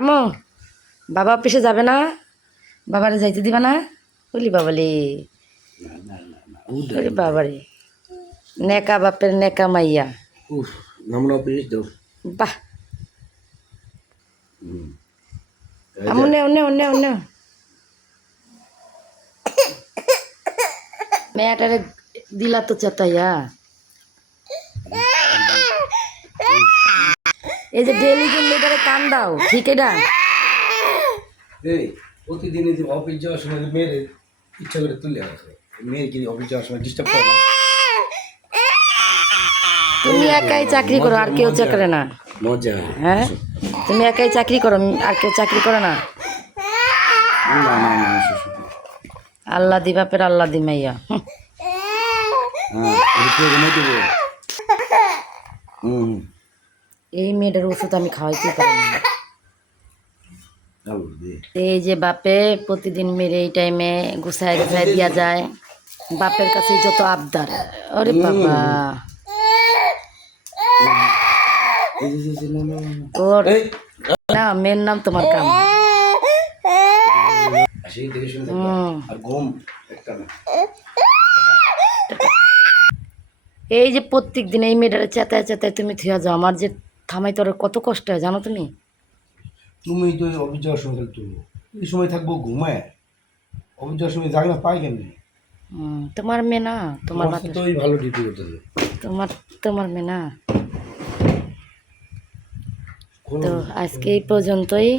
আমো বাবা অফিসে যাবে না, বাবারে যাইতে দিবা না? বলি বাবালে, ওরে বাবারে, নেকা বাপের নেকা মাইয়া। বাহ, আমো নেও নেও নেও নেও, মেয়েটারে দিলা তো চেতাইয়া। এই যে ডেলি যে মেয়েটারে কান দাও, ঠিক এটা? প্রতিদিন অফিস যাওয়ার সময় মেয়ের ইচ্ছা করে তুলে আসে, মেয়ের কি অফিস যাওয়ার সময় ডিস্টার্ব করে না? তুমি একাই চাকরি করো, আর কেউ চাকরি না? মজা। হ্যাঁ, তুমি একাই চাকরি করো, আর কেউ চাকরি করে না? আল্লাহ দি বাপের আল্লাহ দি মাইয়া। এই মেয়েটার ওষুধ আমি খাওয়াইতে পারি না। এই যে বাপে প্রতিদিন মেরে এই টাইমে গুছায় গুছায় দিয়া যায়, বাপের কাছে যত আবদার। আরে বাবা, তোর না মেয়ের নাম তোমার কাম। এই যে প্রত্যেক দিন এই মেয়েটারে চেতায় চেতায় তুমি থিয়া যাও, আমার যে থামাই তোর কত কষ্ট হয় জানো তুমি? তুমি তো অফিস যাওয়ার সময় তুলবো, এই সময় থাকবো ঘুমায়, অফিস যাওয়ার সময় জাগনা পাই কেন? তোমার মেয়ে না, তোমার তো ভালো ডিউটি করতেছে তোমার, তোমার মেয়ে না। তো আজকে এই পর্যন্তই।